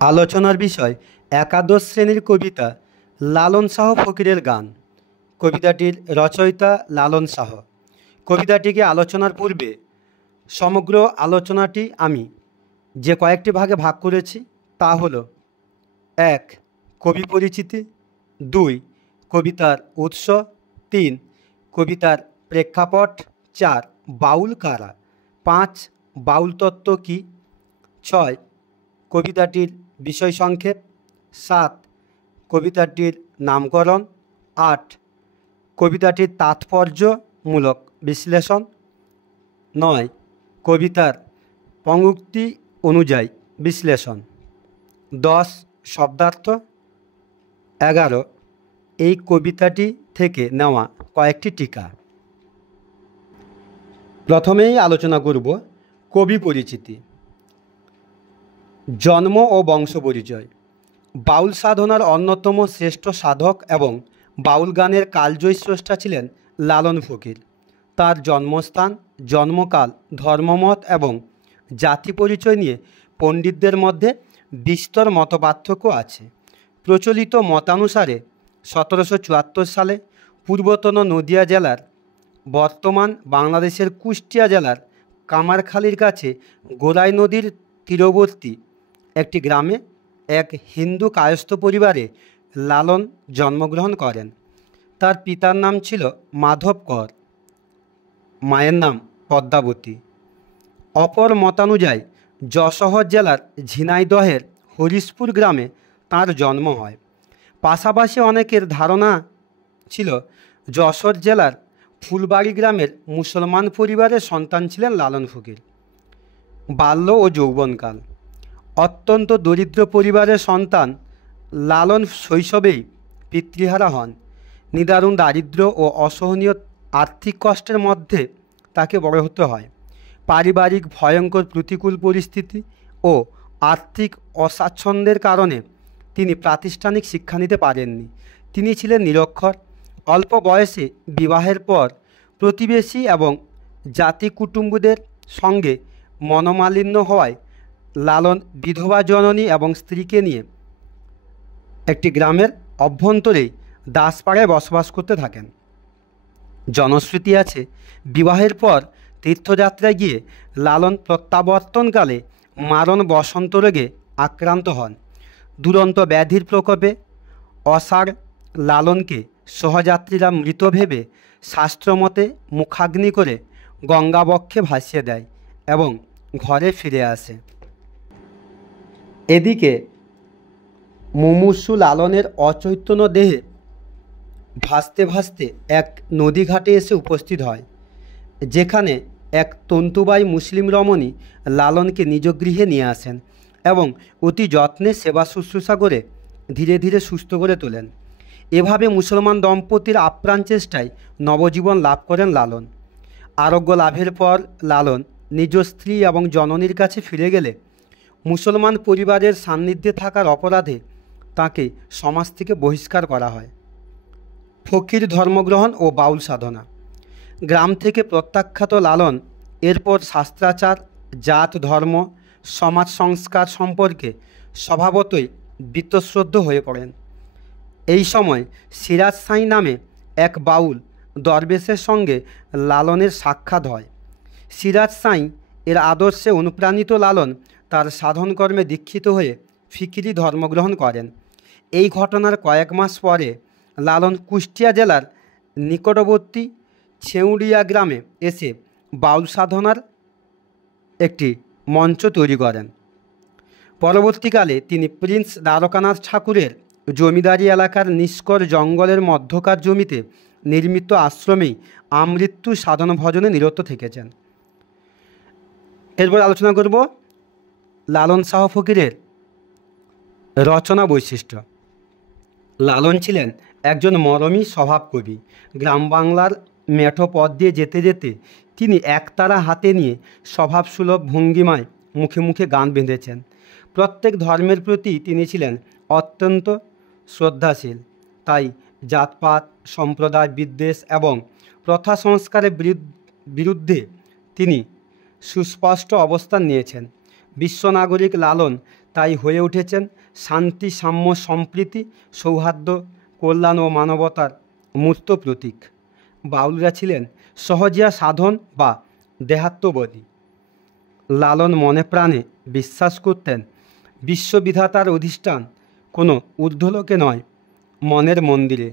আলোচনার বিষয় একাদশ শ্রেণীর কবিতা লালন শাহ ফকিরের গান। কবিতাটির রচয়িতা লালন শাহ। কবিতাটিকে আলোচনার পূর্বে সমগ্র আলোচনাটি আমি যে কয়েকটি ভাগে ভাগ করেছি তা হলো: 1. কবি পরিচিতি, 2. কবিতার উৎস, 3. কবিতার প্রেক্ষাপট, 4. বাউল কারা, 5. বাউল তত্ত্ব কী, 6. কবিতাটির বিষয় সংক্ষেপ, 7. কবিতাটির নামকরণ, 8. কবিতাটির তাৎপর্যমূলক বিশ্লেষণ, 9. কবিতার পঙ্ক্তি অনুযায়ী বিশ্লেষণ, 10. শব্দার্থ, 11. এই কবিতাটি থেকে নেওয়া কয়েকটি টিকা। প্রথমেই আলোচনা করব কবি পরিচিতি। জন্ম ও বংশ পরিচয়। বাউল সাধনার অন্যতম শ্রেষ্ঠ সাধক এবং বাউল গানের কালজয়ী স্রষ্টা ছিলেন লালন ফকির। তার জন্মস্থান, জন্মকাল, ধর্মমত এবং জাতি পরিচয় নিয়ে পণ্ডিতদের মধ্যে বিস্তর মতপার্থক্য আছে। প্রচলিত মতানুসারে 1774 সালে পূর্বতন নদিয়া জেলার, বর্তমান বাংলাদেশের কুষ্টিয়া জেলার কামারখালীর কাছে গোরাই নদীর তীরবর্তী একটি গ্রামে এক হিন্দু কায়স্থ পরিবারে লালন জন্মগ্রহণ করেন। তার পিতার নাম ছিল মাধব কর, মায়ের নাম পদ্মাবতী। অপর মতানুযায়ী যশোর জেলার ঝিনাইদহের হরিশপুর গ্রামে তাঁর জন্ম হয়। পাশাপাশি অনেকের ধারণা ছিল যশোর জেলার ফুলবাড়ি গ্রামের মুসলমান পরিবারের সন্তান ছিলেন লালন ফকির। বাল্য ও যৌবনকাল। অত্যন্ত দরিদ্র পরিবারের সন্তান লালন শৈশবেই পিতৃহারা হন। নিদারুণ দারিদ্র্য ও অসহনীয় আর্থিক কষ্টের মধ্যে তাকে বড় হতে হয়। পারিবারিক ভয়ঙ্কর প্রতিকূল পরিস্থিতি ও আর্থিক অস্বাচ্ছন্দ্যের কারণে তিনি প্রাতিষ্ঠানিক শিক্ষা নিতে পারেননি। তিনি ছিলেন নিরক্ষর। অল্প বয়সে বিবাহের পর প্রতিবেশী এবং জাতি কুটুম্বদের সঙ্গে মনোমালিন্য হওয়ায় লালন বিধবা জননী এবং স্ত্রীকে নিয়ে একটি গ্রামের অভ্যন্তরেই দাসপাড়ায় বসবাস করতে থাকেন। জনশ্রুতি আছে, বিবাহের পর তীর্থযাত্রায় গিয়ে লালন প্রত্যাবর্তনকালে মারণ বসন্ত রোগে আক্রান্ত হন। দুরন্ত ব্যাধির প্রকোপে অসাড় লালনকে সহযাত্রীরা মৃত ভেবে শাস্ত্রমতে মুখাগ্নি করে গঙ্গাবক্ষে ভাসিয়ে দেয় এবং ঘরে ফিরে আসে। এদিকে মুমূর্ষু লালনের অচৈতন্য দেহে ভাসতে ভাসতে এক নদীঘাটে এসে উপস্থিত হয়, যেখানে এক তন্তুবাই মুসলিম রমণী লালনকে নিজ গৃহে নিয়ে আসেন এবং অতি যত্নে সেবা শুশ্রূষা করে ধীরে ধীরে সুস্থ করে তোলেন। এভাবে মুসলমান দম্পতির আপ্রাণ চেষ্টায় নবজীবন লাভ করেন লালন। আরোগ্য লাভের পর লালন নিজ স্ত্রী এবং জননীর কাছে ফিরে গেলে মুসলমান পরিবারের সান্নিধ্যে থাকার অপরাধে তাকে সমাজ থেকে বহিষ্কার করা হয়। ফকির ধর্মগ্রহণ ও বাউল সাধনা। গ্রাম থেকে প্রত্যাখ্যাত লালন এরপর শাস্ত্রাচার, জাত ধর্ম, সমাজ সংস্কার সম্পর্কে স্বভাবতই বীতশ্রদ্ধ হয়ে পড়েন। এই সময় সিরাজ সাঁই নামে এক বাউল দরবেশের সঙ্গে লালনের সাক্ষাৎ হয়। সিরাজ সাঁই এর আদর্শে অনুপ্রাণিত লালন তার সাধনকর্মে দীক্ষিত হয়ে ফিকিরি ধর্মগ্রহণ করেন। এই ঘটনার কয়েক মাস পরে লালন কুষ্টিয়া জেলার নিকটবর্তী ছেউড়িয়া গ্রামে এসে বাউল সাধনার একটি মঞ্চ তৈরি করেন। পরবর্তীকালে তিনি প্রিন্স দ্বারকানাথ ঠাকুরের জমিদারি এলাকার নিষ্কর জঙ্গলের মধ্যকার জমিতে নির্মিত আশ্রমেই আমৃত্যু সাধন ভজনে নিরত থেকেছেন। এরপর আলোচনা করব লালন শাহ ফকিরের রচনা বৈশিষ্ট্য। লালন ছিলেন একজন মরমী স্বভাব কবি। গ্রাম বাংলার মেঠো পথ দিয়ে যেতে যেতে তিনি একতারা হাতে নিয়ে স্বভাবসুলভ ভঙ্গিমায় মুখে মুখে গান বেঁধেছেন। প্রত্যেক ধর্মের প্রতি তিনি ছিলেন অত্যন্ত শ্রদ্ধাশীল। তাই জাতপাত, সম্প্রদায় বিদ্বেষ এবং প্রথা সংস্কারের বিরুদ্ধে তিনি সুস্পষ্ট অবস্থান নিয়েছেন। বিশ্বনাগরিক লালন তাই হয়ে উঠেছেন শান্তি, সাম্য, সম্প্রীতি, সৌহার্দ্য, কল্যাণ ও মানবতার মূর্ত প্রতীক। বাউলরা ছিলেন সহজিয়া সাধন বা দেহাত্মবোধী। লালন মনে প্রাণে বিশ্বাস করতেন বিশ্ববিধাতার অধিষ্ঠান কোনো ঊর্ধ্বলোকে নয়, মনের মন্দিরে।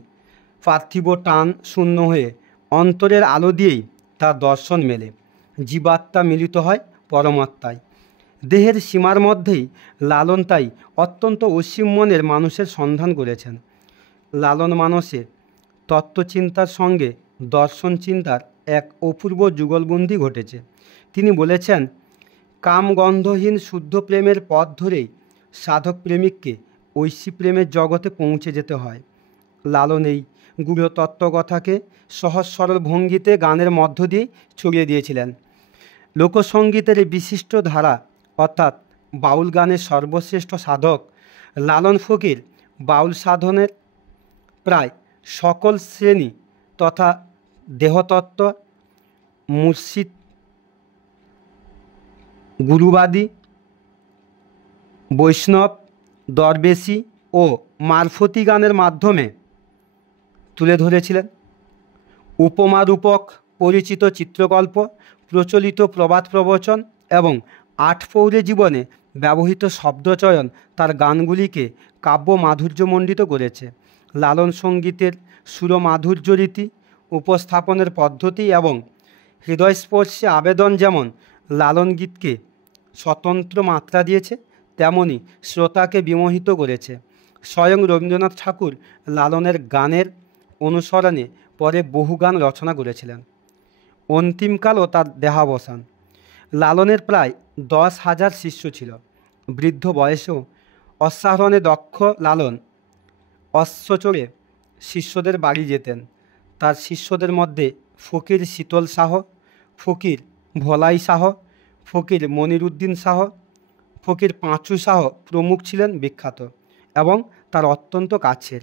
পার্থিব টান শূন্য হয়ে অন্তরের আলো দিয়েই তার দর্শন মেলে, জীবাত্মা মিলিত হয় পরমাত্মায়। দেহের সীমার মধ্যেই লালন তাই অত্যন্ত অসীম মনের মানুষের সন্ধান করেছেন। লালন মানসে তত্ত্বচিন্তার সঙ্গে দর্শন চিন্তার এক অপূর্ব যুগলবন্দি ঘটেছে। তিনি বলেছেন, কামগন্ধহীন শুদ্ধ প্রেমের পথ ধরেই সাধক প্রেমিককে ঐশী প্রেমের জগতে পৌঁছে যেতে হয়। লালন এই গূঢ় তত্ত্বকথাকে সহজ সরল ভঙ্গিতে গানের মধ্য দিয়ে ছড়িয়ে দিয়েছিলেন। লোকসঙ্গীতের এই বিশিষ্ট ধারা অর্থাৎ বাউল গানের সর্বশ্রেষ্ঠ সাধক লালন ফকির বাউল সাধনের প্রায় সকল শ্রেণী তথা দেহতত্ত্ব, মুর্শিদ, গুরুবাদী, বৈষ্ণব, দরবেশী ও মারফতি গানের মাধ্যমে তুলে ধরেছিলেন। উপমারূপক পরিচিত চিত্রকল্প, প্রচলিত প্রবাদ প্রবচন এবং আটপৌরে জীবনে ব্যবহৃত শব্দচয়ন তার গানগুলিকে কাব্য মাধুর্যমণ্ডিত করেছে। লালন সঙ্গীতের সুরমাধুর্য রীতি, উপস্থাপনের পদ্ধতি এবং হৃদয়স্পর্শী আবেদন যেমন লালন গীতকে স্বতন্ত্র মাত্রা দিয়েছে, তেমনি শ্রোতাকে বিমোহিত করেছে। স্বয়ং রবীন্দ্রনাথ ঠাকুর লালনের গানের অনুসরণে পরে বহু গান রচনা করেছিলেন। অন্তিমকালও তার দেহাবসান। লালনের প্রায় 10,000 শিষ্য ছিল। বৃদ্ধ বয়সেও অশ্বারোহণে দক্ষ লালন অশ্ব চড়ে শিষ্যদের বাড়ি যেতেন। তার শিষ্যদের মধ্যে ফকির শীতল শাহ, ফকির ভোলাই শাহ, ফকির মনিরুদ্দিন শাহ, ফকির পাঁচু শাহ প্রমুখ ছিলেন বিখ্যাত এবং তার অত্যন্ত কাছের।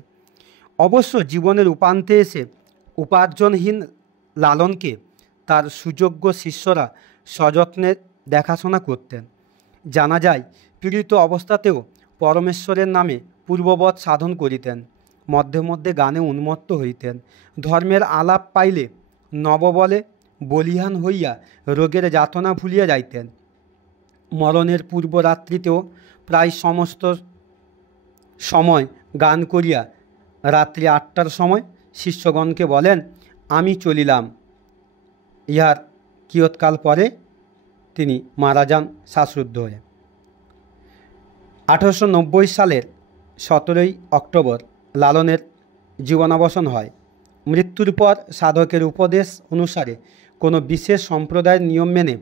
অবশ্য জীবনের উপান্তে এসে উপার্জনহীন লালনকে তার সুযোগ্য শিষ্যরা সযত্নে দেখাশোনা করতেন। জানা যায় পীড়িত অবস্থাতেও পরমেশ্বরের নামে পূর্ববৎ সাধন করিতেন। মধ্যে মধ্যে গানে উন্মত্ত হইতেন। ধর্মের আলাপ পাইলে নববলে বলিহান হইয়া রোগের যাতনা ভুলিয়া যাইতেন। মরণের পূর্বরাত্রিতেও প্রায় সমস্ত সময় গান করিয়া রাত্রি 8টার সময় শিষ্যগণকে বলেন, আমি চলিলাম। ইহার কিয়ৎকাল পরে তিনি মারা যান শ্বাসরুদ্ধ হয়ে। 1890 সালের 17 অক্টোবর লালনের জীবনাবসান হয়। মৃত্যুর পর সাধকের উপদেশ অনুসারে কোনো বিশেষ সম্প্রদায়ের নিয়ম মেনে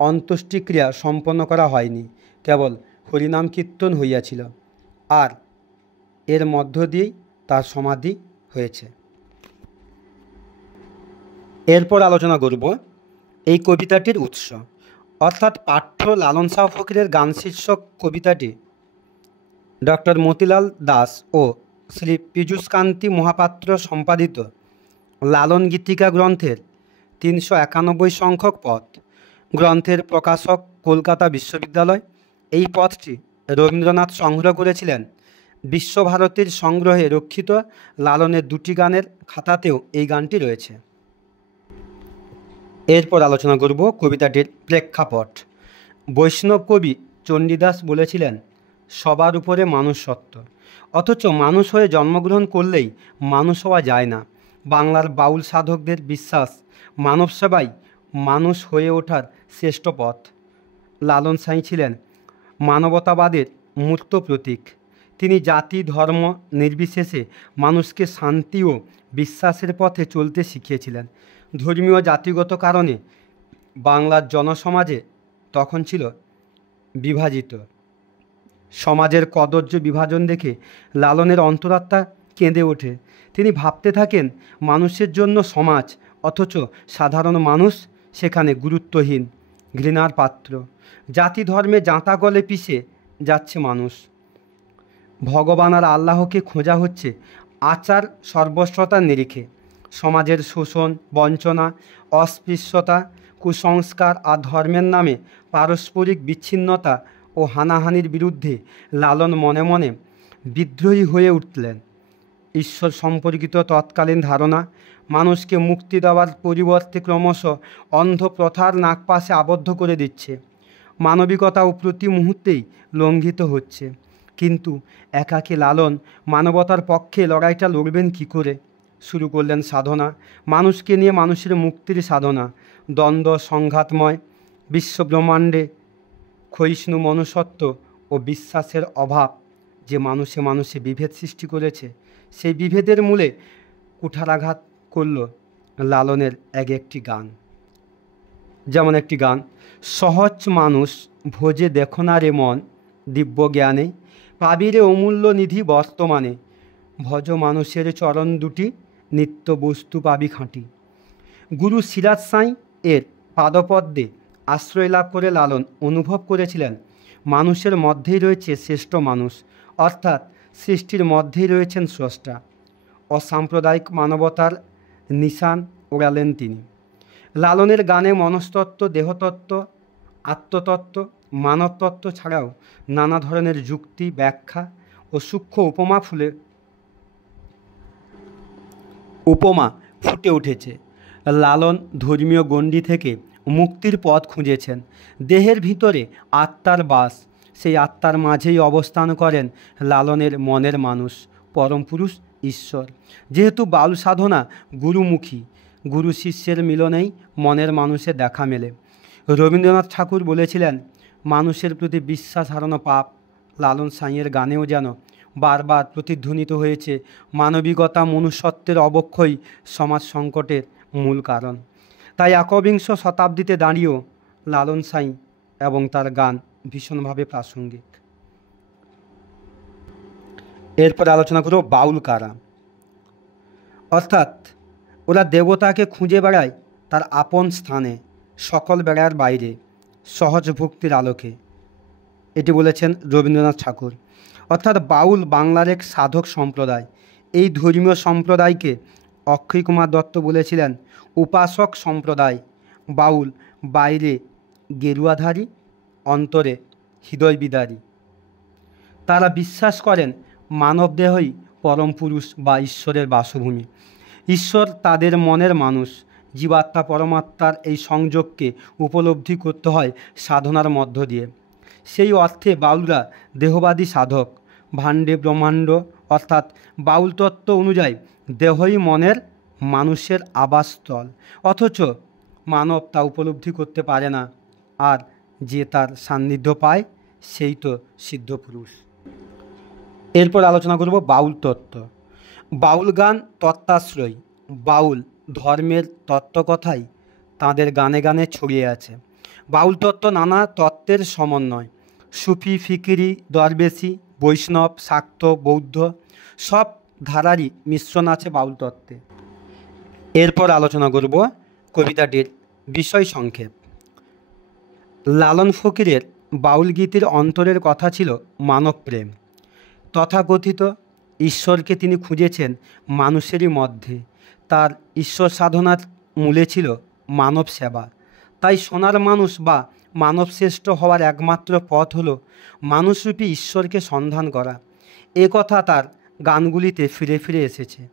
অন্ত্যেষ্টিক্রিয়া সম্পন্ন করা হয়নি, কেবল হরিনাম কীর্তন হইয়াছিল, আর এর মধ্য দিয়েই তার সমাধি হয়েছে। এরপর আলোচনা করব এই কবিতাটির উৎস, অর্থাৎ পাঠ্য লালন শাহ ফকিরের গান শীর্ষক কবিতাটি ডক্টর মতিলাল দাস ও শ্রী পীযূষকান্তি মহাপাত্র সম্পাদিত লালন গীতিকা গ্রন্থের 391 সংখ্যক পথ। গ্রন্থের প্রকাশক কলকাতা বিশ্ববিদ্যালয়। এই পথটি রবীন্দ্রনাথ সংগ্রহ করেছিলেন। বিশ্বভারতীর সংগ্রহে রক্ষিত লালনের 2টি গানের খাতাতেও এই গানটি রয়েছে। এরপর আলোচনা করব কবিতাটির প্রেক্ষাপট। বৈষ্ণব কবি চণ্ডীদাস বলেছিলেন, সবার উপরে মানুষ সত্য, অথচ মানুষ হয়ে জন্মগ্রহণ করলেই মানুষ হওয়া যায় না। বাংলার বাউল সাধকদের বিশ্বাস মানব সেবাই মানুষ হয়ে ওঠার শ্রেষ্ঠ পথ। লালন সাঁই ছিলেন মানবতাবাদের মূর্ত প্রতীক। তিনি জাতি ধর্ম নির্বিশেষে মানুষকে শান্তি ও বিশ্বাসের পথে চলতে শিখিয়েছিলেন। ধর্মীয় জাতিগত কারণে বাংলার জনসমাজে তখন ছিল বিভাজিত। সমাজের কদর্য বিভাজন দেখে লালনের অন্তরাত্মা কেঁদে ওঠে। তিনি ভাবতে থাকেন মানুষের জন্য সমাজ, অথচ সাধারণ মানুষ সেখানে গুরুত্বহীন, ঘৃণার পাত্র। জাতি ধর্মে জাঁতা গলে পিষে যাচ্ছে মানুষ। ভগবান আর আল্লাহকে খোঁজা হচ্ছে আচার সর্বস্বতার নিরিখে। সমাজের শোষণ, বঞ্চনা, অস্পৃশ্যতা, কুসংস্কার আর ধর্মের নামে পারস্পরিক বিচ্ছিন্নতা ও হানাহানির বিরুদ্ধে লালন মনে মনে বিদ্রোহী হয়ে উঠলেন। ঈশ্বর সম্পর্কিত তৎকালীন ধারণা মানুষকে মুক্তি দেওয়ার পরিবর্তে ক্রমশ অন্ধ প্রথার নাগপাশে আবদ্ধ করে দিচ্ছে। মানবিকতাও প্রতি মুহূর্তেই লঙ্ঘিত হচ্ছে। কিন্তু একাকী লালন মানবতার পক্ষে লড়াইটা লড়বেন কী করে? শুরু করলেন সাধনা, মানুষকে নিয়ে মানুষের মুক্তির সাধনা। দ্বন্দ্ব সংঘাতময় বিশ্বব্রহ্মাণ্ডে ক্ষয়িষ্ণু মনুষ্যত্ব ও বিশ্বাসের অভাব যে মানুষে মানুষে বিভেদ সৃষ্টি করেছে, সেই বিভেদের মূলে কুঠারাঘাত করল লালনের একটি গান। যেমন একটি গান, সহজ মানুষ ভোজে দেখো না রে মন, দিব্য জ্ঞানে পাবিরে অমূল্য নিধি বর্তমানে, ভজ মানুষের চরণ দুটি নিত্য বস্তু পাবি খাঁটি। গুরু সিরাজ সাঁই এর পাদপদ্মে আশ্রয় লাভ করে লালন অনুভব করেছিলেন মানুষের মধ্যেই রয়েছে শ্রেষ্ঠ মানুষ, অর্থাৎ সৃষ্টির মধ্যেই রয়েছেন স্রষ্টা। অসাম্প্রদায়িক মানবতার নিশান ওড়ালেন তিনি। লালনের গানে মনস্তত্ত্ব, দেহতত্ত্ব, আত্মতত্ত্ব, মানবতত্ত্ব ছাড়াও নানা ধরনের যুক্তি, ব্যাখ্যা ও সূক্ষ্ম উপমা ফুটে উঠেছে। লালন ধর্মীয় গণ্ডি থেকে মুক্তির পথ খুঁজেছেন। দেহের ভিতরে আত্মার বাস, সেই আত্মার মাঝেই অবস্থান করেন লালনের মনের মানুষ, পরম পুরুষ ঈশ্বর। যেহেতু বাউল সাধনা গুরুমুখী, গুরু শিষ্যের মিলনেই মনের মানুষের দেখা মেলে। রবীন্দ্রনাথ ঠাকুর বলেছিলেন, মানুষের প্রতি বিশ্বাস হারানো পাপ। লালন সাঁইয়ের গানেও যেন বারবার প্রতিধ্বনিত হয়েছে মানবিকতা, মনুষ্যত্বের অবক্ষয় সমাজ সংকটের মূল কারণ। তাই একবিংশ শতাব্দীতে দাঁড়িয়েও লালন সাঁই এবং তার গান ভীষণভাবে প্রাসঙ্গিক। এরপর আলোচনা করব বাউল কারা। অর্থাৎ ওরা দেবতাকে খুঁজে বেড়ায় তার আপন স্থানে, সকল বেড়ার বাইরে, সহজ ভক্তির আলোকে। এটি বলেছেন রবীন্দ্রনাথ ঠাকুর। অর্থাৎ বাউল বাংলার এক সাধক সম্প্রদায়। এই ধর্মীয় সম্প্রদায়কে অক্ষয় কুমার দত্ত বলেছিলেন উপাসক সম্প্রদায়। বাউল বাইরে গেরুয়াধারী, অন্তরে হৃদয় বিদারী। তারা বিশ্বাস করেন মানবদেহই পরম পুরুষ বা ঈশ্বরের বাসভূমি। ঈশ্বর তাদের মনের মানুষ। জীবাত্মা পরমাত্মার এই সংযোগকে উপলব্ধি করতে হয় সাধনার মধ্য দিয়ে। সেই অর্থে বাউলরা দেহবাদী সাধক। ভাণ্ডে ব্রহ্মাণ্ড, অর্থাৎ বাউল তত্ত্ব অনুযায়ী দেহই মনের মানুষের আবাসস্থল, অথচ মানব তা উপলব্ধি করতে পারে না। আর যে তার সান্নিধ্য পায় সেই তো সিদ্ধ পুরুষ। এরপর আলোচনা করব বাউল তত্ত্ব। বাউল গান তত্ত্বাশ্রয়ী। বাউল ধর্মের তত্ত্বকথাই তাঁদের গানে গানে ছড়িয়ে আছে। বাউল তত্ত্ব নানা তত্ত্বের সমন্বয়। সুফি, ফিকিরি, দরবেশি, বৈষ্ণব, শাক্ত, বৌদ্ধ সব ধারারই মিশ্রণ আছে বাউল তত্ত্বে। এরপর আলোচনা করব কবিতাটির বিষয় সংক্ষেপ। লালন ফকিরের বাউল গীতির অন্তরের কথা ছিল মানব প্রেম। তথাকথিত ঈশ্বরকে তিনি খুঁজেছেন মানুষেরই মধ্যে। তার ঈশ্বর সাধনার মূলে ছিল মানব সেবা। তাই সোনার মানুষ বা মানবশ্রেষ্ঠ হওয়ার একমাত্র পথ হলো মানুষরূপী ঈশ্বরকে সন্ধান করা। এ কথা তার গানগুলিতে ফিরে ফিরে এসেছে।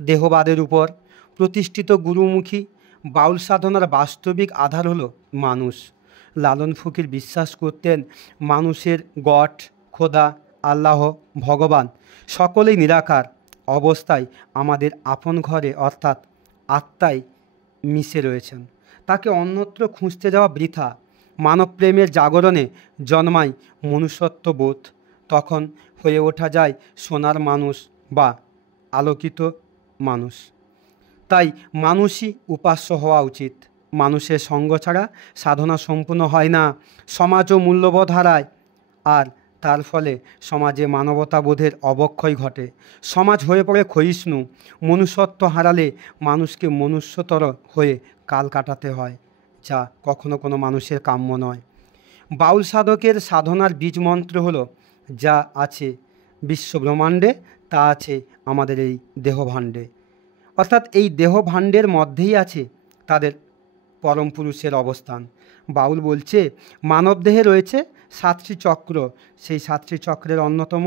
দেহবাদের উপর প্রতিষ্ঠিত গুরুমুখী বাউল সাধনার বাস্তবিক আধার হলো মানুষ। লালন ফকির বিশ্বাস করতেন মানুষের গড, খোদা, আল্লাহ, ভগবান সকলেই নিরাকার অবস্থায় আমাদের আপন ঘরে অর্থাৎ আত্মায় মিশে রয়েছেন। তাকে অন্যত্র খুঁজতে যাওয়া বৃথা। মানবপ্রেমের জাগরণে জন্মায় মনুষ্যত্ববোধ। তখন হয়ে ওঠা যায় সোনার মানুষ বা আলোকিত মানুষ। তাই মানুষই উপাস্য হওয়া উচিত। মানুষের সঙ্গ ছাড়া সাধনা সম্পূর্ণ হয় না। সমাজও মূল্যবোধ হারায়, আর তার ফলে সমাজে মানবতাবোধের অবক্ষয় ঘটে। সমাজ হয়ে পড়ে ক্ষয়িষ্ণু। মনুষ্যত্ব হারালে মানুষকে মনুষ্যতর হয়ে কাল কাটাতে হয়, যা কখনো কোনো মানুষের কাম্য নয়। বাউল সাধকের সাধনার বীজ মন্ত্র হলো যা আছে বিশ্বব্রহ্মাণ্ডে তা আছে আমাদের এই দেহভাণ্ডে। অর্থাৎ এই দেহভাণ্ডের মধ্যেই আছে তাদের পরম পুরুষের অবস্থান। বাউল বলছে মানবদেহে রয়েছে 7টি চক্র, সেই 7টি চক্রের অন্যতম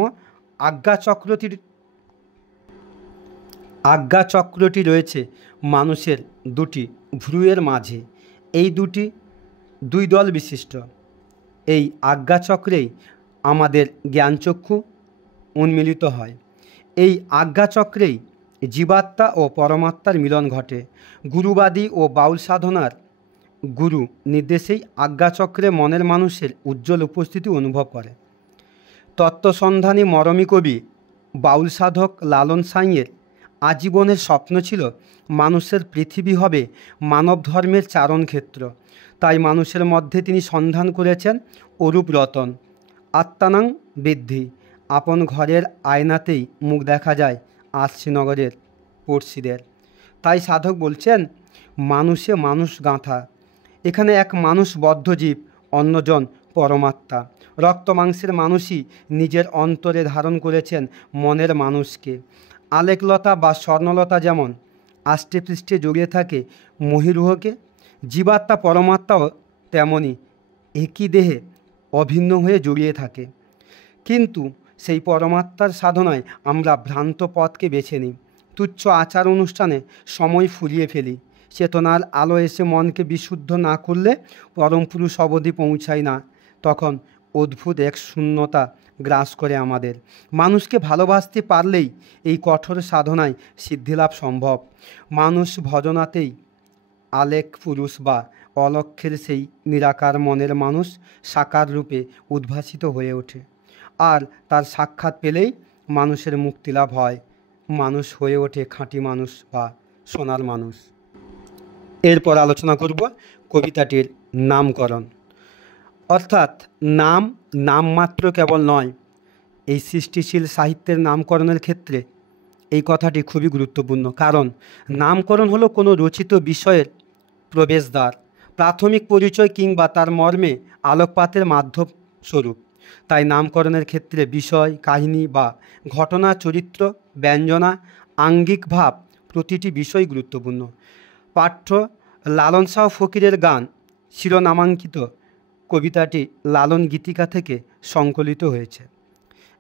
আজ্ঞাচক্রটি রয়েছে মানুষের 2টি ভ্রুয়ের মাঝে। এই দুই দল বিশিষ্ট এই আজ্ঞাচক্রেই আমাদের জ্ঞানচক্ষু উন্মিলিত হয়। এই আজ্ঞাচক্রেই জীবাত্মা ও পরমাত্মার মিলন ঘটে। গুরুবাদী ও বাউল সাধনার গুরু নির্দেশেই আজ্ঞাচক্রে মনের মানুষের উজ্জ্বল উপস্থিতি অনুভব করে। তত্ত্বসন্ধানী মরমী কবি বাউল সাধক লালন সাঁইয়ের আজীবনের স্বপ্ন ছিল মানুষের পৃথিবী হবে মানব ধর্মের চারণক্ষেত্র। তাই মানুষের মধ্যে তিনি সন্ধান করেছেন অরূপ রতন। আত্মানাং বৃদ্ধি, আপন ঘরের আয়নাতেই মুখ দেখা যায় আশ্রীনগরের পড়শিদের। তাই সাধক বলছেন মানুষে মানুষ গাঁথা। এখানে এক মানুষ বদ্ধজীব, অন্যজন পরমাত্মা। রক্ত মাংসের মানুষই নিজের অন্তরে ধারণ করেছেন মনের মানুষকে। আলেকলতা বা স্বর্ণলতা যেমন আষ্টে পৃষ্ঠে জড়িয়ে থাকে মহীরুহকে, জীবাত্মা পরমাত্মাও তেমনই একই দেহে অভিন্ন হয়ে জড়িয়ে থাকে। কিন্তু সেই পরমাত্মার সাধনায় আমরা ভ্রান্ত পথকে বেছে নিই, তুচ্ছ আচার অনুষ্ঠানে সময় ফুরিয়ে ফেলি। চেতনার আলো এসে মনকে বিশুদ্ধ না করলে পরম পুরুষ অবধি পৌঁছায় না। তখন অদ্ভুত এক শূন্যতা গ্রাস করে আমাদের। মানুষকে ভালোবাসতে পারলেই এই কঠোর সাধনায় সিদ্ধিলাভ সম্ভব। মানুষ ভজনাতেই আলেক পুরুষ বা অলক্ষ্যের সেই নিরাকার মনের মানুষ সাকার রূপে উদ্ভাসিত হয়ে ওঠে। আর তার সাক্ষাৎ পেলেই মানুষের মুক্তিলাভ হয়, মানুষ হয়ে ওঠে খাঁটি মানুষ বা সোনার মানুষ। এরপর আলোচনা করব কবিতাটির নামকরণ। অর্থাৎ নামমাত্র কেবল নয়, এই সৃষ্টিশীল সাহিত্যের নামকরণের ক্ষেত্রে এই কথাটি খুবই গুরুত্বপূর্ণ। কারণ নামকরণ হলো কোনো রচিত বিষয়ের প্রবেশদ্বার, প্রাথমিক পরিচয় কিংবা তার মর্মে আলোকপাতের মাধ্যম স্বরূপ। তাই নামকরণের ক্ষেত্রে বিষয়, কাহিনী বা ঘটনা, চরিত্র, ব্যঞ্জনা, আঙ্গিক ভাব প্রতিটি বিষয় গুরুত্বপূর্ণ। পাঠ্য লালন শাহ ফকিরের গান শিরোনামাঙ্কিত কবিতাটি লালন গীতিকা থেকে সংকলিত হয়েছে।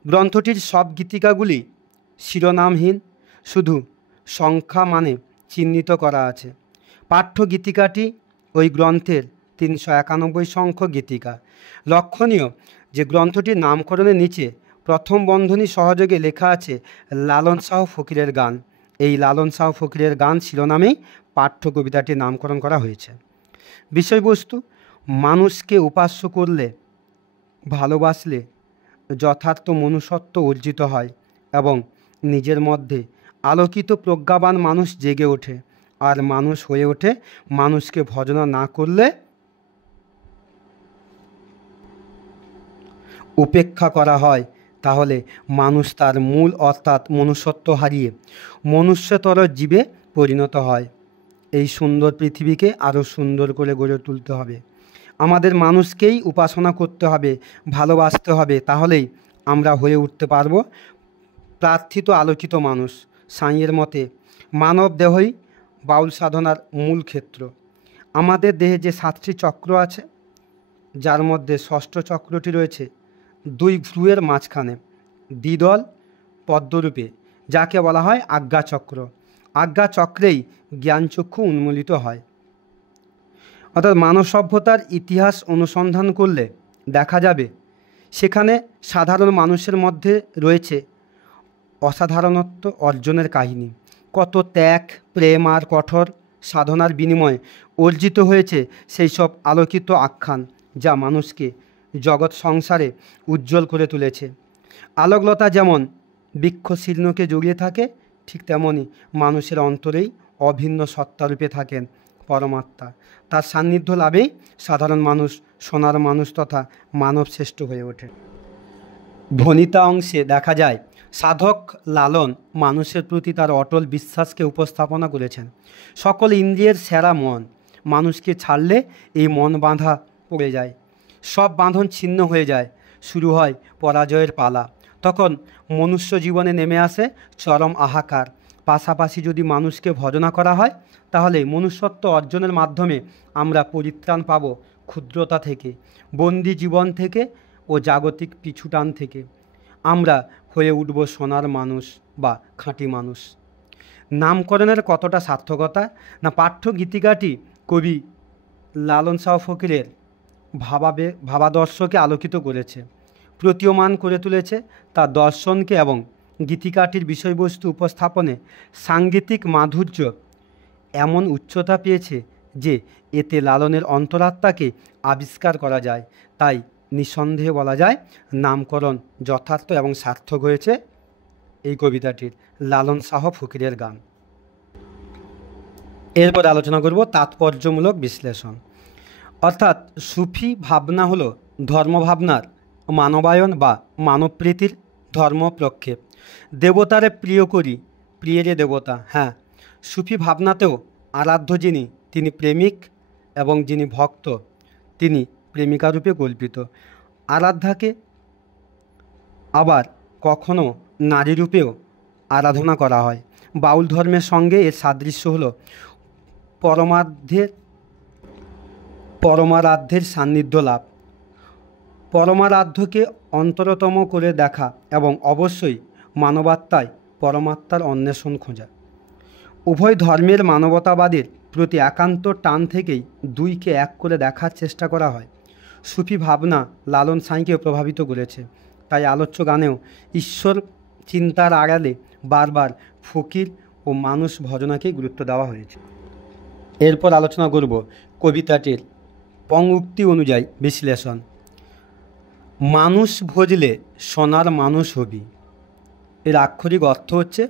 গ্রন্থটির সব গীতিকাগুলি শিরোনামহীন, শুধু সংখ্যা মানে চিহ্নিত করা আছে। পাঠ্য গীতিকাটি ওই গ্রন্থের 391 সংখ্যক গীতিকা। লক্ষণীয় যে গ্রন্থটির নামকরণের নিচে প্রথম বন্ধনী সহযোগে লেখা আছে লালন শাহ ফকিরের গান। এই লালন শাহ ফকিরের গান শিরোনামেই পাঠ্য কবিতাটির নামকরণ করা হয়েছে। বিষয়বস্তু: মানুষকে উপাস্য করলে, ভালোবাসলে যথার্থ মনুষ্যত্ব অর্জিত হয় এবং নিজের মধ্যে আলোকিত প্রজ্ঞাবান মানুষ জেগে ওঠে। আর মানুষ হয়ে ওঠে মানুষকে ভজনা না করলে উপেক্ষা করা হয়, তাহলে মানুষ তার মূল অর্থাৎ মনুষ্যত্ব হারিয়ে মনুষ্যতর জীবে পরিণত হয়। এই সুন্দর পৃথিবীকে আরও সুন্দর করে গড়ে তুলতে হবে। আমাদের মানুষকেই উপাসনা করতে হবে, ভালোবাসতে হবে, তাহলেই আমরা হয়ে উঠতে পারব প্রার্থিত আলোকিত মানুষ। সাঁইয়ের মতে মানব দেহই বাউল সাধনার মূল ক্ষেত্র। আমাদের দেহে যে 7টি চক্র আছে, যার মধ্যে ষষ্ঠ চক্রটি রয়েছে 2 ভ্রুয়ের মাঝখানে দ্বিদল পদ্মরূপে, যাকে বলা হয় আজ্ঞাচক্র। আজ্ঞাচক্রেই জ্ঞানচক্ষু উন্মোলিত হয়। অর্থাৎ মানব সভ্যতার ইতিহাস অনুসন্ধান করলে দেখা যাবে সেখানে সাধারণ মানুষের মধ্যে রয়েছে অসাধারণত্ব অর্জনের কাহিনী। কত ত্যাগ, প্রেম আর কঠোর সাধনার বিনিময়ে অর্জিত হয়েছে সেই সব আলোকিত আখ্যান, যা মানুষকে জগৎ সংসারে উজ্জ্বল করে তুলেছে। আলোকলতা যেমন বৃক্ষশীর্ণকে জড়িয়ে থাকে, ঠিক তেমনি মানুষের অন্তরেই অভিন্ন সত্তারূপে থাকেন পরমাত্মা। তার সান্নিধ্য লাভেই সাধারণ মানুষ সোনার মানুষ তথা মানব শ্রেষ্ঠ হয়ে ওঠে। ভণিতা অংশে দেখা যায় সাধক লালন মানুষের প্রতি তার অটল বিশ্বাসকে উপস্থাপনা করেছেন। সকল ইন্দ্রিয়ের সেরা মন, মানুষকে ছাড়লে এই মন বাঁধা পড়ে যায়, সব বাঁধন ছিন্ন হয়ে যায়, শুরু হয় পরাজয়ের পালা। তখন মনুষ্য জীবনে নেমে আসে চরম হাহাকার। পাশাপাশি যদি মানুষকে ভজনা করা হয়, তাহলে মনুষ্যত্ব অর্জনের মাধ্যমে আমরা পরিত্রাণ পাব ক্ষুদ্রতা থেকে, বন্দি জীবন থেকে ও জাগতিক পিছুটান থেকে আমরা হয়ে উঠব সোনার মানুষ বা খাঁটি মানুষ। নামকরণের কতটা সার্থকতা, না পাঠ্য গীতিকাটি কবি লালন শাহ ফকিরের ভাবাদর্শকে আলোকিত করেছে, প্রতীয়মান করে তুলেছে তার দর্শনকে, এবং গীতিকাটির বিষয়বস্তু উপস্থাপনে সাংগীতিক মাধুর্য এমন উচ্চতা পেয়েছে যে এতে লালনের অন্তরাত্মাকে আবিষ্কার করা যায়। তাই নিঃসন্দেহে বলা যায় নামকরণ যথার্থ এবং সার্থক হয়েছে এই কবিতাটির, লালন শাহ ফকিরের গান। এরপর আলোচনা করব তাৎপর্যমূলক বিশ্লেষণ। অর্থাৎ সুফি ভাবনা হলো ধর্মভাবনার মানবায়ন বা মানবপ্রীতির ধর্মপ্রক্ষেপ। দেবতারে প্রিয় করি, প্রিয়েরে দেবতা। হ্যাঁ, সুফি ভাবনাতেও আরাধ্য যিনি, তিনি প্রেমিক, এবং যিনি ভক্ত, তিনি প্রেমিকারূপে কল্পিত। আরাধ্যাকে আবার কখনো নারীরূপেও আরাধনা করা হয়। বাউল ধর্মের সঙ্গে এর সাদৃশ্য হলো পরমারাধ্যের সান্নিধ্য লাভ, পরমারাধ্যকে অন্তরতম করে দেখা, এবং অবশ্যই মানবাত্মায় পরমাত্মার অন্বেষণ খোঁজা। উভয় ধর্মের মানবতাবাদের প্রতি একান্ত টান থেকেই দুইকে এক করে দেখার চেষ্টা করা হয়। সুফি ভাবনা লালন সাঁইকে প্রভাবিত করেছে, তাই আলোচ্য গানেও ঈশ্বর চিন্তার আড়ালে বারবার ফকির ও মানুষ ভজনাকেই গুরুত্ব দেওয়া হয়েছে। এরপর আলোচনা করব কবিতাটির পঙ্ক্তি অনুযায়ী বিশ্লেষণ। মানুষ ভজলে সোনার মানুষ হবি। এর আক্ষরিক অর্থ হচ্ছে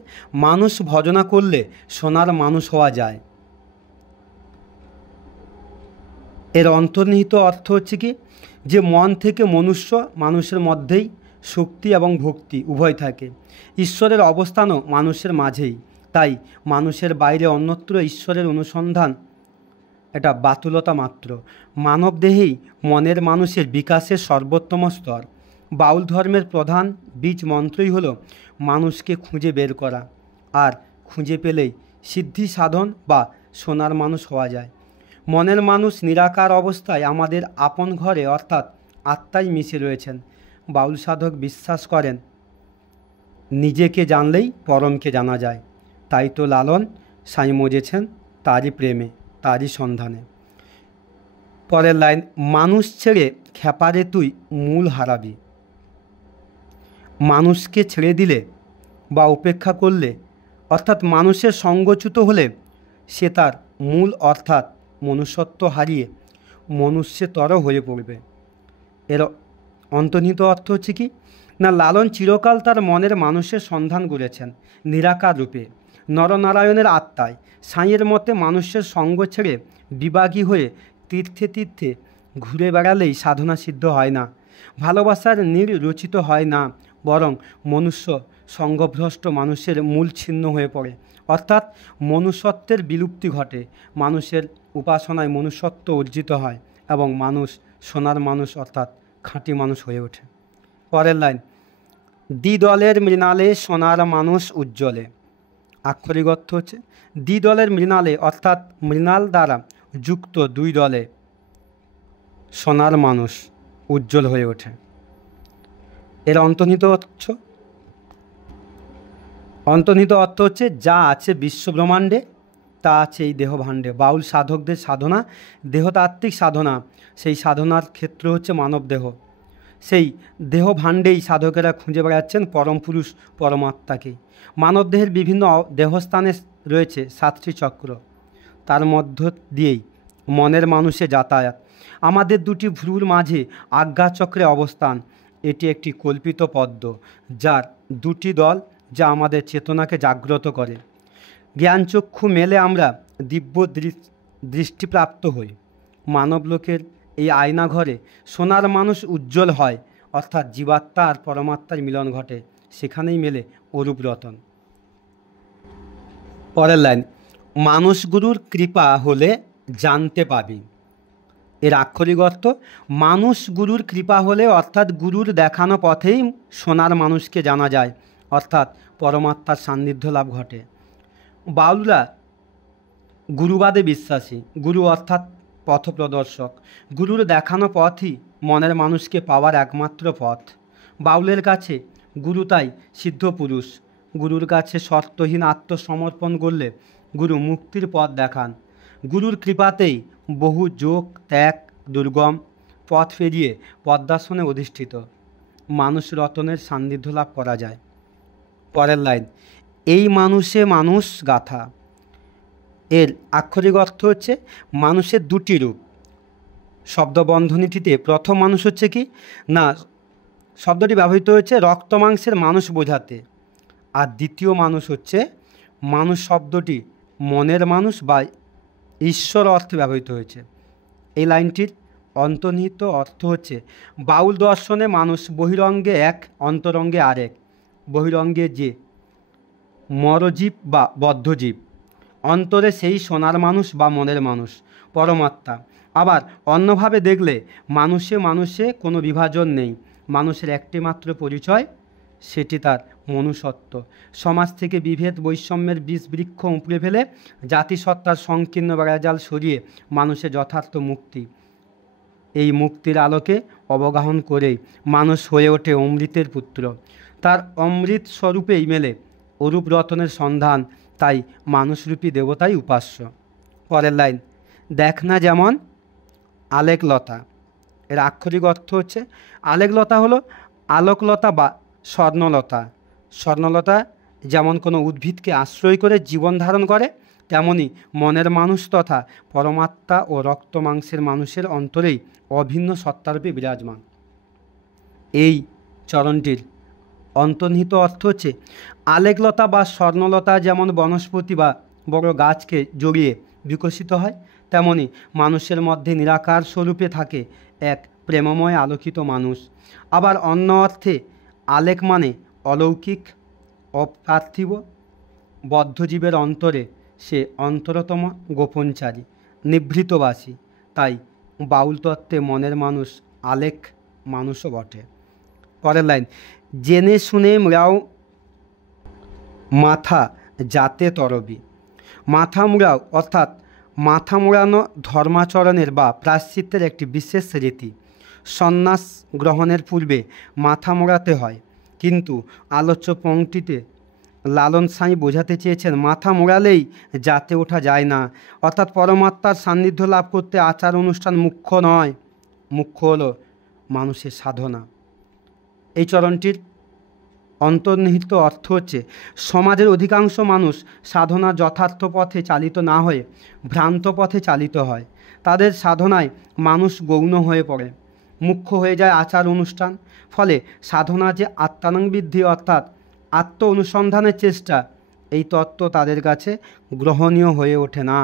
মানুষ ভজনা করলে সোনার মানুষ হওয়া যায়। এর অন্তর্নিহিত অর্থ হচ্ছে কি, যে মন থেকে মানুষের মধ্যেই শক্তি এবং ভক্তি উভয় থাকে। ঈশ্বরের অবস্থানও মানুষের মাঝেই, তাই মানুষের বাইরে অন্যত্র ঈশ্বরের অনুসন্ধান এটা বাতুলতা মাত্র। মানবদেহেই মনের মানুষের বিকাশের সর্বোত্তম স্তর। বাউল ধর্মের প্রধান বীজ মন্ত্রই হলো মানুষকে খুঁজে বের করা, আর খুঁজে পেলেই সিদ্ধি সাধন বা সোনার মানুষ হওয়া যায়। মনের মানুষ নিরাকার অবস্থায় আমাদের আপন ঘরে অর্থাৎ আত্মায় মিশে রয়েছেন। বাউল সাধক বিশ্বাস করেন নিজেকে জানলেই পরমকে জানা যায়, তাই তো লালন সাঁই মজেছেন তারই প্রেমে, তারই সন্ধানে। পরের লাইন, মানুষ ছেড়ে খেপারে তুই মূল হারাবি। মানুষকে ছেড়ে দিলে বা উপেক্ষা করলে, অর্থাৎ মানুষের সঙ্গচ্যুত হলে সে তার মূল অর্থাৎ মনুষ্যত্ব হারিয়ে মনুষ্যতর হয়ে পড়বে। এর অন্তর্নিহিত অর্থ হচ্ছে কি, না লালন চিরকাল তার মনের মানুষের সন্ধান করেছেন নিরাকার রূপে, নরনারায়ণের আত্মায়। সাঁইয়ের মতে মানুষের সঙ্গ ছেড়ে বিভাগী হয়ে তীর্থে তীর্থে ঘুরে বেড়ালেই সাধনা সিদ্ধ হয় না, ভালোবাসার নীড় রচিত হয় না, বরং মনুষ্য সঙ্গভ্রষ্ট মানুষের মূল ছিন্ন হয়ে পড়ে, অর্থাৎ মনুষ্যত্বের বিলুপ্তি ঘটে। মানুষের উপাসনায় মনুষ্যত্ব অর্জিত হয় এবং মানুষ সোনার মানুষ অর্থাৎ খাঁটি মানুষ হয়ে ওঠে। পরের লাইন, দ্বিদলের মৃণালে সোনার মানুষ উজ্জ্বলে। আক্ষরিক অর্থ হচ্ছে দ্বিদলের মৃণালে অর্থাৎ মৃণাল দ্বারা যুক্ত দুই দলে সোনার মানুষ উজ্জ্বল হয়ে ওঠে। এর অন্তর্নিহিত অর্থ হচ্ছে যা আছে বিশ্বব্রহ্মাণ্ডে তা আছে এই দেহভাণ্ডে। বাউল সাধকদের সাধনা দেহতাত্ত্বিক সাধনা, সেই সাধনার ক্ষেত্র হচ্ছে মানব দেহ। সেই দেহভাণ্ডেই সাধকেরা খুঁজে বেড়াচ্ছেন পরম পুরুষ পরমাত্মাকে। মানবদেহের বিভিন্ন দেহস্থানে রয়েছে 7টি চক্র, তার মধ্য দিয়েই মনের মানুষে যাতায়াত। আমাদের দুটি ভ্রুর মাঝে আজ্ঞাচক্রে অবস্থান। এটি একটি কল্পিত পদ্ম, যার দুটি দল, যা আমাদের চেতনাকে জাগ্রত করে। জ্ঞানচক্ষু মেলে আমরা দিব্য দৃষ্টিপ্রাপ্ত হই। মানবলোকের এই আয়নাঘরে সোনার মানুষ উজ্জ্বল হয়, অর্থাৎ জীবাত্মা আর পরমাত্মার মিলন ঘটে, সেখানেই মেলে অরূপ রতন। পরের লাইন, মানুষ গুরুর কৃপা হলে জানতে পাবি। এর আক্ষরিক অর্থ, মানুষ গুরুর কৃপা হলে অর্থাৎ গুরুর দেখানো পথেই সোনার মানুষকে জানা যায়, অর্থাৎ পরমাত্মার সান্নিধ্য লাভ ঘটে। বাউলরা গুরুবাদে বিশ্বাসী। গুরু অর্থাৎ পথপ্রদর্শক। গুরুর দেখানো পথই মনের মানুষকে পাওয়ার একমাত্র পথ। বাউলের কাছে গুরু তাই সিদ্ধ পুরুষ। গুরুর কাছে শর্তহীন আত্মসমর্পণ করলে গুরু মুক্তির পথ দেখান। গুরুর কৃপাতেই বহু যোগ ত্যাগ দুর্গম পথ পেরিয়ে পদ্মাসনে অধিষ্ঠিত মানুষ রতনের সান্নিধ্য লাভ করা যায়। পরের লাইন, এই মানুষে মানুষ গাথা। এর আক্ষরিক অর্থ হচ্ছে মানুষের দুটি রূপ। শব্দবন্ধনীটিতে প্রথম মানুষ হচ্ছে কি না, শব্দটি ব্যবহৃত হয়েছে রক্ত মাংসের মানুষ বোঝাতে, আর দ্বিতীয় মানুষ হচ্ছে মানুষ শব্দটি মনের মানুষ বা ঈশ্বর অর্থে ব্যবহৃত হয়েছে। এই লাইনটির অন্তর্নিহিত অর্থ হচ্ছে বাউল দর্শনে মানুষ বহিরঙ্গে এক, অন্তরঙ্গে আরেক। বহিরঙ্গে যে মরজীব বা বদ্ধজীব, অন্তরে সেই সোনার মানুষ বা মনের মানুষ, পরমাত্মা। আবার অন্যভাবে দেখলে মানুষে মানুষে কোনো বিভাজন নেই, মানুষের একটি মাত্র পরিচয়, সেটি তার মনুষ্যত্ব। সমাজ থেকে বিভেদ বৈষম্যের বীজ বৃক্ষ উপড়ে ফেলে জাতিসত্তার সংকীর্ণ বেড়াজাল সরিয়ে মানুষের যথার্থ মুক্তি। এই মুক্তির আলোকে অবগাহন করেই মানুষ হয়ে ওঠে অমৃতের পুত্র। তার অমৃত স্বরূপেই মেলে অরূপ রতনের সন্ধান, তাই মানুষরূপী দেবতাই উপাস্য। পরের লাইন, দেখ না যেমন আলেকলতা। এর আক্ষরিক অর্থ হচ্ছে আলেকলতা হলো আলোকলতা বা স্বর্ণলতা। স্বর্ণলতা যেমন কোনো উদ্ভিদকে আশ্রয় করে জীবন ধারণ করে, তেমনি মনের মানুষ তথা পরমাত্মা ও রক্ত মাংসের মানুষের অন্তরেই অভিন্ন সত্তারূপে বিরাজমান। এই চরণটির অন্তর্নিহিত অর্থ হচ্ছে আলেকলতা বা স্বর্ণলতা যেমন বনস্পতি বা বড় গাছকে জড়িয়ে বিকশিত হয়, তেমনি মানুষের মধ্যে নিরাকার স্বরূপে থাকে এক প্রেমময় আলোকিত মানুষ। আবার অন্য অর্থে আলেক মানে অলৌকিক, অপার্থিব, বদ্ধজীবের অন্তরে সে অন্তরতম গোপনচারী, নিভৃতবাসী। তাই বাউল তত্ত্বে মনের মানুষ আলেক মানুষও বটে। পরের লাইন, জেনে শুনে মুড়াও মাথা যাতে তরবি। মাথা মুড়াও অর্থাৎ মাথা মুড়ানো ধর্মাচরণের বা প্রায়শ্চিত্তের একটি বিশেষ রীতি। সন্ন্যাস গ্রহণের পূর্বে মাথা মোড়াতে হয়, কিন্তু আলোচ্য পংক্তিতে লালন সাঁই বোঝাতে চেয়েছেন মাথা মোড়ালেই যাতে ওঠা যায় না, অর্থাৎ পরমাত্মার সান্নিধ্য লাভ করতে আচার অনুষ্ঠান মুখ্য নয়, মুখ্য হলো মানুষের সাধনা। এই চরণটির অন্তর্নিহিত অর্থ হচ্ছে সমাজের অধিকাংশ মানুষ সাধনা যথার্থ পথে চালিত না হয়ে ভ্রান্ত পথে চালিত হয়। তাদের সাধনায় মানুষ গৌণ হয়ে পড়ে, মুখ্য হয়ে যায় আচার অনুষ্ঠান। ফলে সাধনা যে আত্মানংবৃদ্ধি অর্থাৎ আত্ম অনুসন্ধানের চেষ্টা, এই তত্ত্ব তাদের কাছে গ্রহণীয় হয়ে ওঠে না।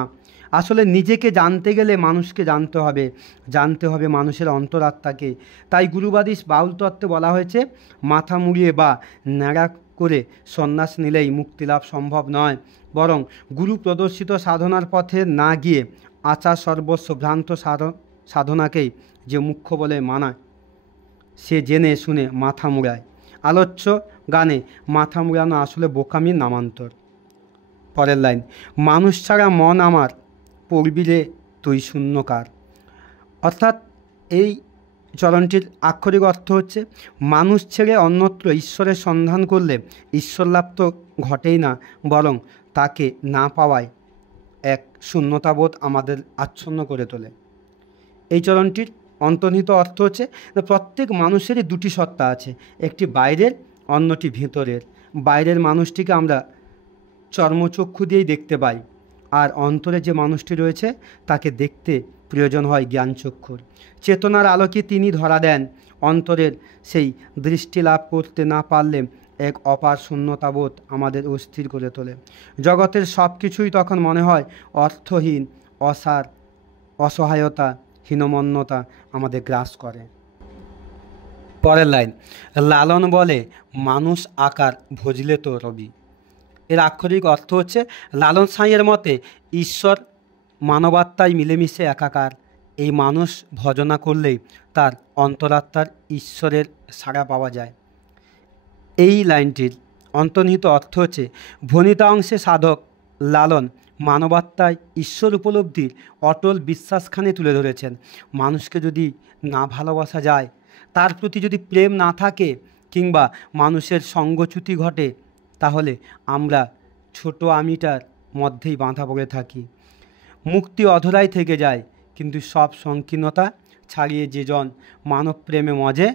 আসলে নিজেকে জানতে গেলে মানুষকে জানতে হবে মানুষের অন্তরাত্মাকে। তাই গুরুবাদী বাউল তত্ত্বে বলা হয়েছে মাথা মুড়িয়ে বা ন্যাড়া করে সন্ন্যাস নিলেই মুক্তিলাভ সম্ভব নয়, বরং গুরু প্রদর্শিত সাধনার পথে না গিয়ে আচার সর্বস্ব ভ্রান্ত সাধনাকেই যে মুখ্য বলে মানায়, সে জেনে শুনে মাথা মুড়ায়। আলোচ্য গানে মাথা মুড়ানো আসলে বোকামির নামান্তর। পরের লাইন, মানুষ ছাড়া মন আমার পড়বিরে তুই শূন্যকার। অর্থাৎ এই চরণটির আক্ষরিক অর্থ হচ্ছে মানুষ ছেড়ে অন্যত্র ঈশ্বরের সন্ধান করলে ঈশ্বর লাভ তো ঘটেই না, বরং তাকে না পাওয়ায় এক শূন্যতাবোধ আমাদের আচ্ছন্ন করে তোলে। এই চরণটির অন্তর্নিহিত অর্থ হচ্ছে প্রত্যেক মানুষেরই দুটি সত্তা আছে, একটি বাইরের, অন্যটি ভেতরের। বাইরের মানুষটিকে আমরা চর্মচক্ষু দিয়েই দেখতে পাই, আর অন্তরে যে মানুষটি রয়েছে তাকে দেখতে প্রয়োজন হয় জ্ঞানচক্ষুর। চেতনার আলোকে তিনি ধরা দেন, অন্তরের সেই দৃষ্টি লাভ করতে না পারলে এক অপার শূন্যতাবোধ আমাদের অস্থির করে তোলে। জগতের সব কিছুই তখন মনে হয় অর্থহীন, অসার, অসহায়তা, হীনমন্যতা আমাদের গ্রাস করে। পরের লাইন, লালন বলে মানুষ আকার ভজলে তো রবি। এর আক্ষরিক অর্থ হচ্ছে লালন সাঁইয়ের মতে ঈশ্বর মানবাত্মায় মিলেমিশে একাকার। এই মানুষ ভজনা করলেই তার অন্তরাত্মার ঈশ্বরের সাড়া পাওয়া যায়। এই লাইনটির অন্তর্নিহিত অর্থ হচ্ছে ভণিতা অংশে সাধক লালন মানবাত্মায় ঈশ্বর উপলব্ধির অটল বিশ্বাসখানে তুলে ধরেছেন। মানুষকে যদি না ভালোবাসা যায়, তার প্রতি যদি প্রেম না থাকে কিংবা মানুষের সঙ্গচ্যুতি ঘটে, তাহলে আমরা ছোট আমিটার মধ্যেই বাঁধা পড়ে থাকি। মুক্তি অধরাই থেকে যায়, কিন্তু সব সংকীর্ণতা ছাড়িয়ে যেজন মানব প্রেমে মজে,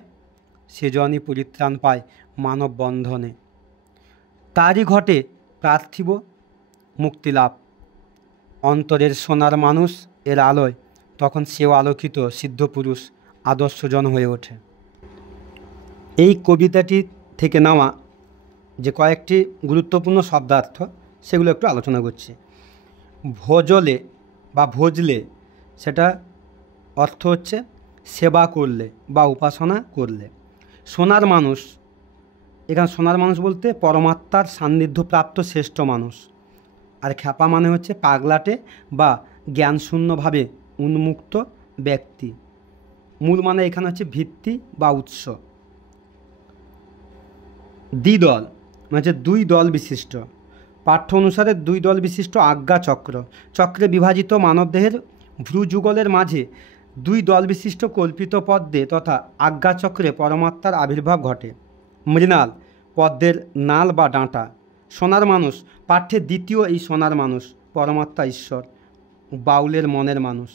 সেজনই পরিত্রাণ পায় মানব বন্ধনে। তারই ঘটে পার্থিব মুক্তিলাভ। অন্তরের সোনার মানুষ এর আলোয় তখন সেও আলোকিত সিদ্ধপুরুষ আদর্শজন হয়ে ওঠে। এই কবিতাটি থেকে নেওয়া যে কয়েকটি গুরুত্বপূর্ণ শব্দার্থ, সেগুলো একটু আলোচনা করছি। ভোজলে বা ভোজলে, সেটা অর্থ হচ্ছে সেবা করলে বা উপাসনা করলে। সোনার মানুষ, এখানে সোনার মানুষ বলতে পরমাত্মার সান্নিধ্যপ্রাপ্ত শ্রেষ্ঠ মানুষ। আর খ্যাপা মানে হচ্ছে পাগলাটে বা জ্ঞানশূন্যভাবে উন্মুক্ত ব্যক্তি। মূল মানে এখানে হচ্ছে ভিত্তি বা উৎস। দ্বিদল মানে হচ্ছে দুই দল বিশিষ্ট। পাঠ্য অনুসারে দুই দল বিশিষ্ট আজ্ঞা চক্র। চক্রে বিভাজিত মানবদেহের ভ্রুযুগলের মাঝে দুই দল বিশিষ্ট কল্পিত পদ্মে তথা আজ্ঞা চক্রে পরমাত্মার আবির্ভাব ঘটে। মৃণাল পদ্মের নাল বা ডাঁটা। সোনার মানুষ পাঠ্যের দ্বিতীয় এই সোনার মানুষ পরমাত্মা ঈশ্বর, বাউলের মনের মানুষ।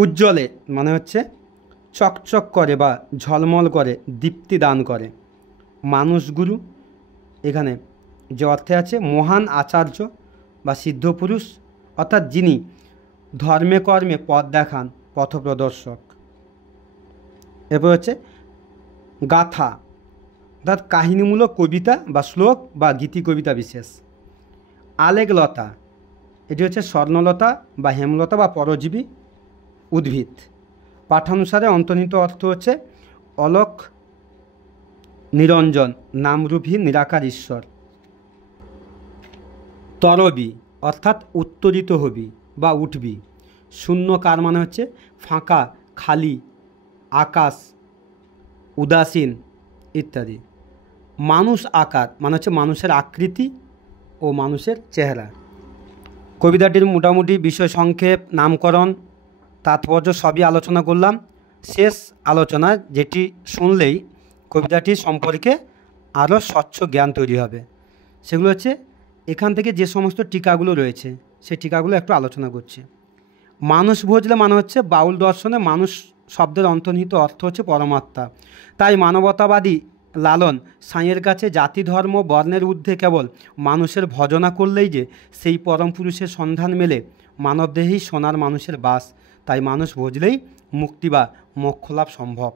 উজ্জ্বলে মানে হচ্ছে চকচক করে বা ঝলমল করে, দীপ্তি দান করে। মানুষগুরু এখানে যে অর্থে আছে মহান আচার্য বা সিদ্ধপুরুষ, অর্থাৎ যিনি ধর্মে কর্মে পথ দেখান, পথপ্রদর্শক। এরপর হচ্ছে গাথা, অর্থাৎ কাহিনীমূলক কবিতা বা শ্লোক বা গীতি কবিতা বিশেষ। আলেগলতা, এটি হচ্ছে স্বর্ণলতা বা হেমলতা বা পরজীবী উদ্ভিদ। পাঠানুসারে অন্তর্নিহিত অর্থ হচ্ছে অলোক নিরঞ্জন, নামরূপহীন নিরাকার ঈশ্বর। তরবি অর্থাৎ উত্তরিত হবি বা উঠবি। শূন্যকার মানে হচ্ছে ফাঁকা, খালি, আকাশ, উদাসীন ইত্যাদি। মানুষ আকার মানে হচ্ছে মানুষের আকৃতি ও মানুষের চেহারা। কবিতাটির মোটামুটি বিষয় সংক্ষেপ, নামকরণ, তাৎপর্য সবই আলোচনা করলাম। শেষ আলোচনা যেটি শুনলেই কবিতাটি সম্পর্কে আরও স্বচ্ছ জ্ঞান তৈরি হবে, সেগুলো হচ্ছে এখান থেকে যে সমস্ত টিকাগুলো রয়েছে সেই টিকাগুলো একটু আলোচনা করছি। মানুষ ভজলে মানে হচ্ছে বাউল দর্শনে মানুষ শব্দের অন্তর্নিহিত অর্থ হচ্ছে পরমাত্মা। তাই মানবতাবাদী লালন সাঁইয়ের কাছে জাতি ধর্ম বর্ণের ঊর্ধ্বে কেবল মানুষের ভজনা করলেই যে সেই পরম পুরুষের সন্ধান মেলে, মানবদেহেই সোনার মানুষের বাস। তাই মানুষ ভজলেই মুক্তি বা মোক্ষলাভ সম্ভব।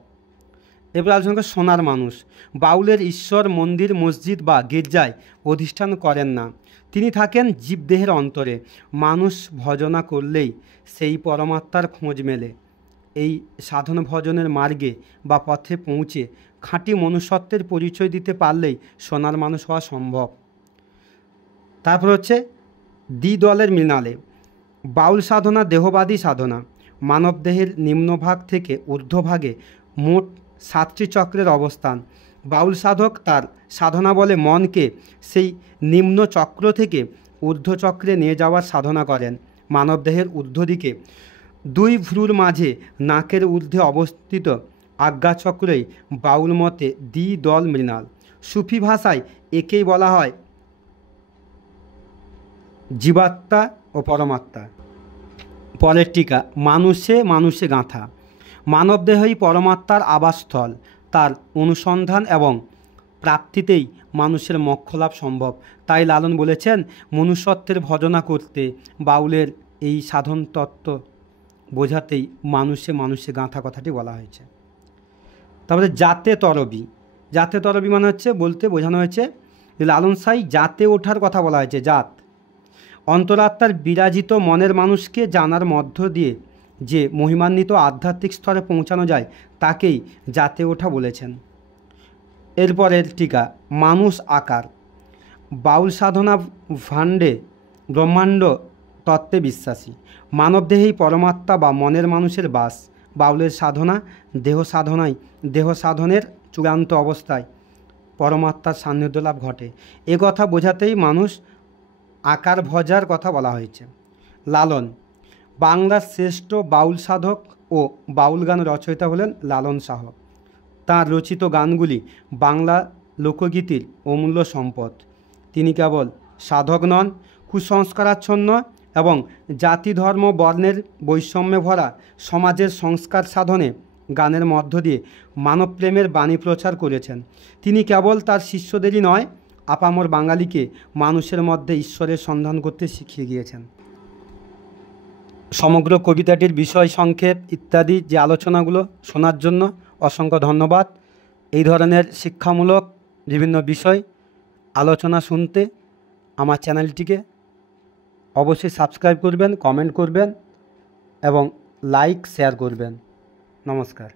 এবার আলোচনা করি সোনার মানুষ। বাউলের ঈশ্বর মন্দির, মসজিদ বা গির্জায় অধিষ্ঠান করেন না, তিনি থাকেন জীবদেহের অন্তরে। মানুষ ভজনা করলেই সেই পরমাত্মার খোঁজ মেলে। এই সাধন ভজনের মার্গে বা পথে পৌঁছে খাঁটি মনুষ্যত্বের পরিচয় দিতে পারলেই সোনার মানুষ হওয়া সম্ভব। তারপর হচ্ছে দ্বিদলের মৃণালে। বাউল সাধনা দেহবাদী সাধনা। মানবদেহের নিম্নভাগ থেকে ঊর্ধ্বভাগে মোট 7টি চক্রের অবস্থান। বাউল সাধক তার সাধনা বলে মনকে সেই নিম্ন চক্র থেকে ঊর্ধ্ব চক্রে নিয়ে যাওয়ার সাধনা করেন। মানবদেহের ঊর্ধ্বদিকে দুই ভ্রুর মাঝে নাকের ঊর্ধ্বে অবস্থিত আজ্ঞাচক্রই বাউল মতে দ্বিদল মৃণাল। সুফি ভাষায় একেই বলা হয় জীবাত্মা ও পরমাত্মা। পরের টিকা, মানুষে মানুষে গাঁথা। মানবদেহই পরমাত্মার আবাসস্থল, তার অনুসন্ধান এবং প্রাপ্তিতেই মানুষের মোক্ষলাভ সম্ভব। তাই লালন বলেছেন মনুষ্যত্বের ভজনা করতে, বাউলের এই সাধন তত্ত্ব বোঝাতেই মানুষে মানুষে গাঁথা কথাটি বলা হয়েছে। তারপরে জাতে তরবি। জাতে তরবি মানে হচ্ছে বলতে বোঝানো হয়েছে লালন সাই জাতে ওঠার কথা বলা হয়েছে। জাত অন্তরাত্মার বিরাজিত মনের মানুষকে জানার মধ্য দিয়ে যে মহিমান্বিত আধ্যাত্মিক স্তরে পৌঁছানো যায় তাকেই জাতে ওঠা বলেছেন। এরপরের টিকা, মানুষ আকার। বাউল সাধনা ভাণ্ডে ব্রহ্মাণ্ড তত্ত্বে বিশ্বাসী। মানবদেহেই পরমাত্মা বা মনের মানুষের বাস। বাউলের সাধনা দেহ সাধনের চূড়ান্ত অবস্থায় পরমাত্মার সান্নিধ্য লাভ ঘটে। এ কথা বোঝাতেই মানুষ আকার ভজার কথা বলা হয়েছে। লালন বাংলার শ্রেষ্ঠ বাউল সাধক ও বাউল গান রচয়িতা হলেন লালন শাহ। তাঁর রচিত গানগুলি বাংলা লোকগীতির অমূল্য সম্পদ। তিনি কেবল সাধক নন, কুসংস্কারাচ্ছন্ন এবং জাতি ধর্ম বর্ণের বৈষম্যে ভরা সমাজের সংস্কার সাধনে গানের মধ্য দিয়ে মানবপ্রেমের বাণী প্রচার করেছেন। তিনি কেবল তার শিষ্যদেরই নয়, আপামর বাঙালিকে মানুষের মধ্যে ঈশ্বরের সন্ধান করতে শিখিয়ে গিয়েছেন। সমগ্র কবিতাটির বিষয় সংক্ষেপ ইত্যাদি যে আলোচনাগুলো শোনার জন্য অসংখ্য ধন্যবাদ। এই ধরনের শিক্ষামূলক বিভিন্ন বিষয় আলোচনা শুনতে আমার চ্যানেলটিকে অবশ্যই সাবস্ক্রাইব করবেন, কমেন্ট করবেন এবং লাইক শেয়ার করবেন। নমস্কার।